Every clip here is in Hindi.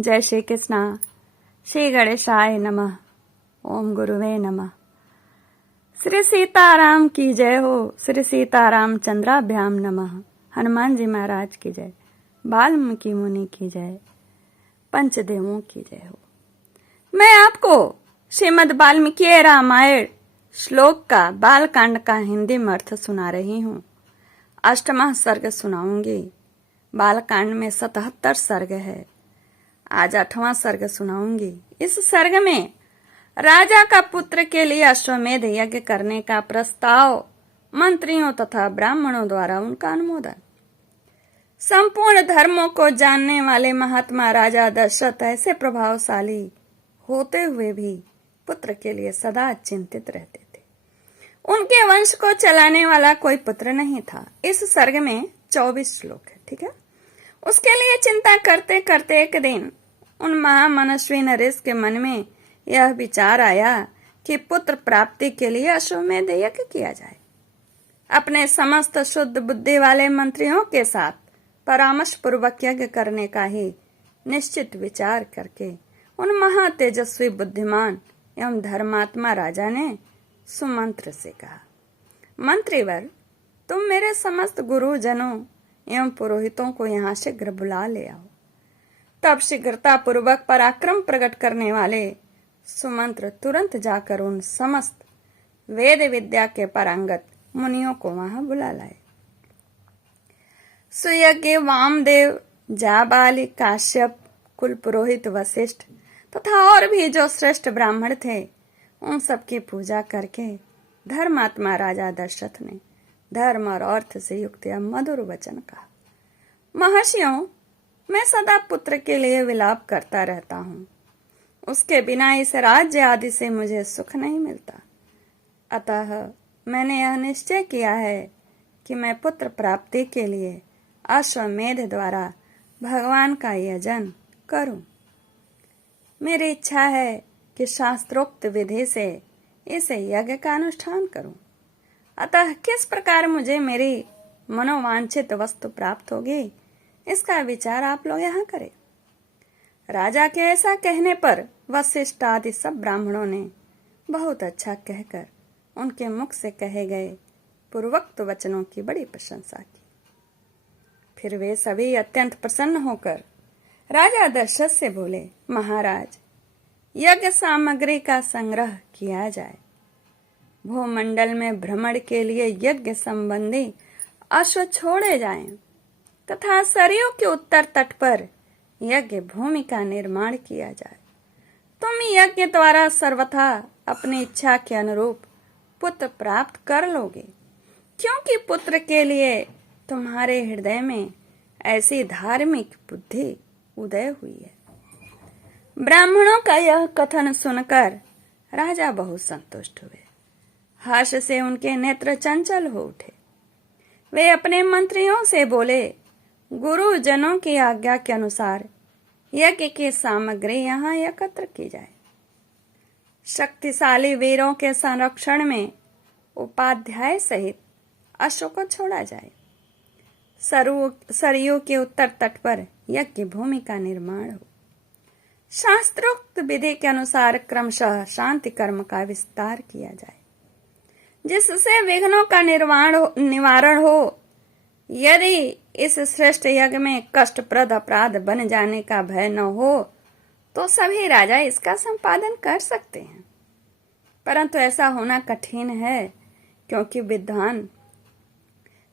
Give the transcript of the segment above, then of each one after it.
जय श्री कृष्णा। श्री गणेशाय नमः। ओम गुरुवे नमः। श्री सीताराम की जय हो। श्री सीताराम चंद्राभ्याम नमः। हनुमान जी महाराज की जय। वाल्मीकि मुनि की जय। पंचदेवों की जय हो। मैं आपको श्रीमद् वाल्मीकि रामायण श्लोक का बालकांड का हिंदी में अर्थ सुना रही हूँ। अष्टमा सर्ग सुनाऊंगी। बालकांड में 77 सर्ग है। आज 8वां सर्ग सुनाऊंगी। इस सर्ग में राजा का पुत्र के लिए अश्वमेध यज्ञ करने का प्रस्ताव, मंत्रियों तथा ब्राह्मणों द्वारा उनका अनुमोदन। संपूर्ण धर्मों को जानने वाले महात्मा राजा दशरथ ऐसे प्रभावशाली होते हुए भी पुत्र के लिए सदा चिंतित रहते थे। उनके वंश को चलाने वाला कोई पुत्र नहीं था। इस सर्ग में 24 श्लोक है, ठीक है। उसके लिए चिंता करते करते एक दिन उन महामनस्वी नरेश के मन में यह विचार आया कि पुत्र प्राप्ति के लिए अश्वमेध यज्ञ किया जाए। अपने समस्त शुद्ध बुद्धि वाले मंत्रियों के साथ परामर्श पूर्वक यज्ञ करने का ही निश्चित विचार करके उन महातेजस्वी बुद्धिमान एवं धर्मात्मा राजा ने सुमंत्र से कहा, मंत्रीवर, तुम मेरे समस्त गुरुजनों एवं पुरोहितों को यहाँ शीघ्र बुला ले आओ। तब शीघ्रता पूर्वक पराक्रम प्रकट करने वाले सुमंत्र तुरंत जाकर उन समस्त वेद विद्या के पारंगत मुनियों को वहां बुला लाए। सुयज्ञ वामदेव, जाबाली, काश्यप, कुल पुरोहित वशिष्ठ तथा और भी जो श्रेष्ठ ब्राह्मण थे, उन सबकी पूजा करके धर्मात्मा राजा दशरथ ने धर्म और अर्थ से युक्त यह मधुर वचन कहा, महर्षियों, मैं सदा पुत्र के लिए विलाप करता रहता हूँ। उसके बिना इस राज्य आदि से मुझे सुख नहीं मिलता। अतः मैंने यह निश्चय किया है कि मैं पुत्र प्राप्ति के लिए अश्वमेध द्वारा भगवान का यजन करूं। मेरी इच्छा है कि शास्त्रोक्त विधि से इस यज्ञ का अनुष्ठान करूं। अतः किस प्रकार मुझे मेरी मनोवांछित वस्तु प्राप्त होगी, इसका विचार आप लोग यहाँ करें। राजा के ऐसा कहने पर वशिष्ठ आदि सब ब्राह्मणों ने बहुत अच्छा कहकर उनके मुख से कहे गए पूर्वोक्त वचनों की बड़ी प्रशंसा की। फिर वे सभी अत्यंत प्रसन्न होकर राजा दशरथ से बोले, महाराज, यज्ञ सामग्री का संग्रह किया जाए। भूमंडल में भ्रमण के लिए यज्ञ संबंधी अश्व छोड़े जाएं तथा सरयू के उत्तर तट पर यज्ञ भूमि का निर्माण किया जाए। तुम यज्ञ द्वारा सर्वथा अपनी इच्छा के अनुरूप पुत्र प्राप्त कर लोगे, क्योंकि पुत्र के लिए तुम्हारे हृदय में ऐसी धार्मिक बुद्धि उदय हुई है। ब्राह्मणों का यह कथन सुनकर राजा बहुत संतुष्ट हुए। हर्ष से उनके नेत्र चंचल हो उठे। वे अपने मंत्रियों से बोले, गुरुजनों की आज्ञा के अनुसार यज्ञ की सामग्री यहाँ एकत्र की जाए। शक्तिशाली वीरों के संरक्षण में उपाध्याय सहित अश्व को छोड़ा जाए। सरयू के उत्तर तट पर यज्ञ भूमि का निर्माण हो। शास्त्रोक्त विधि के अनुसार क्रमशः शांति कर्म का विस्तार किया जाए, जिससे विघ्नों का निवारण हो। यदि इस श्रेष्ठ यज्ञ में कष्टप्रद अपराध बन जाने का भय न हो तो सभी राजा इसका संपादन कर सकते हैं, परंतु ऐसा होना कठिन है, क्योंकि विद्वान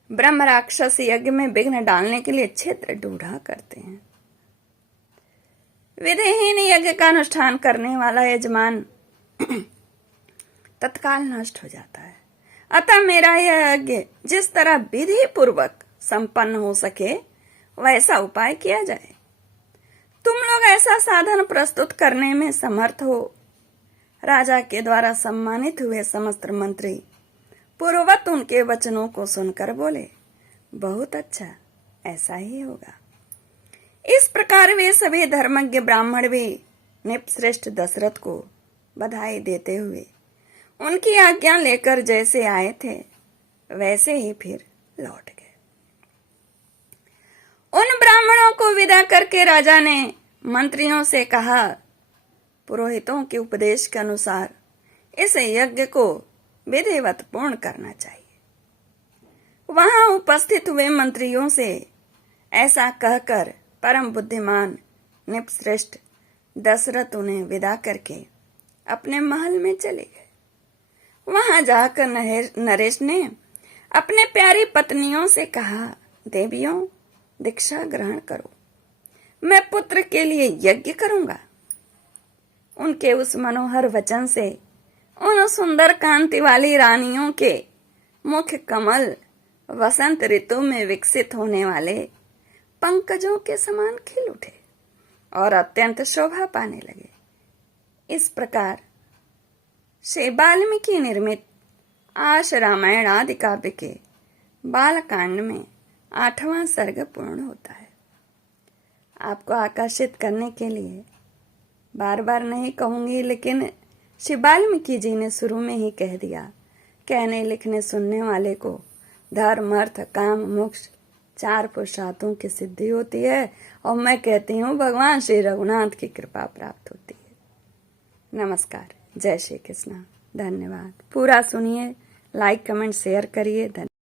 ब्रह्म राक्षस यज्ञ में विघ्न डालने के लिए क्षेत्र ढूंढा करते हैं। विधिहीन यज्ञ का अनुष्ठान करने वाला यजमान तत्काल नष्ट हो जाता है। अतः मेरा यह यज्ञ जिस तरह विधि पूर्वक संपन्न हो सके वैसा उपाय किया जाए। तुम लोग ऐसा साधन प्रस्तुत करने में समर्थ हो। राजा के द्वारा सम्मानित हुए समस्त मंत्री पूर्ववत उनके वचनों को सुनकर बोले, बहुत अच्छा, ऐसा ही होगा। इस प्रकार वे सभी धर्मज्ञ ब्राह्मण भी निपश्रेष्ठ दशरथ को बधाई देते हुए उनकी आज्ञा लेकर जैसे आए थे वैसे ही फिर लौट गए। उन ब्राह्मणों को विदा करके राजा ने मंत्रियों से कहा, पुरोहितों के उपदेश के अनुसार इस यज्ञ को विधिवत पूर्ण करना चाहिए। वहां उपस्थित हुए मंत्रियों से ऐसा कहकर परम बुद्धिमान नृपश्रेष्ठ दशरथ उन्हें विदा करके अपने महल में चले गए। वहां जाकर नरेश ने अपने प्यारी पत्नियों से कहा, देवियों, दीक्षा ग्रहण करो, मैं पुत्र के लिए यज्ञ करूंगा। उनके उस मनोहर वचन से उन सुंदर कांति वाली रानियों के मुख कमल वसंत ऋतु में विकसित होने वाले पंकजों के समान खिल उठे और अत्यंत शोभा पाने लगे। इस प्रकार श्री वाल्मीकि निर्मित आश रामायण आदि काव्य के बालकांड में 8वां सर्ग पूर्ण होता है। आपको आकर्षित करने के लिए बार बार नहीं कहूंगी, लेकिन श्री वाल्मीकि जी ने शुरू में ही कह दिया, कहने लिखने सुनने वाले को धर्म अर्थ काम मोक्ष 4 पुरुषार्थों की सिद्धि होती है, और मैं कहती हूँ भगवान श्री रघुनाथ की कृपा प्राप्त होती है। नमस्कार, जय श्री कृष्णा, धन्यवाद। पूरा सुनिए, लाइक कमेंट शेयर करिए। धन्यवाद।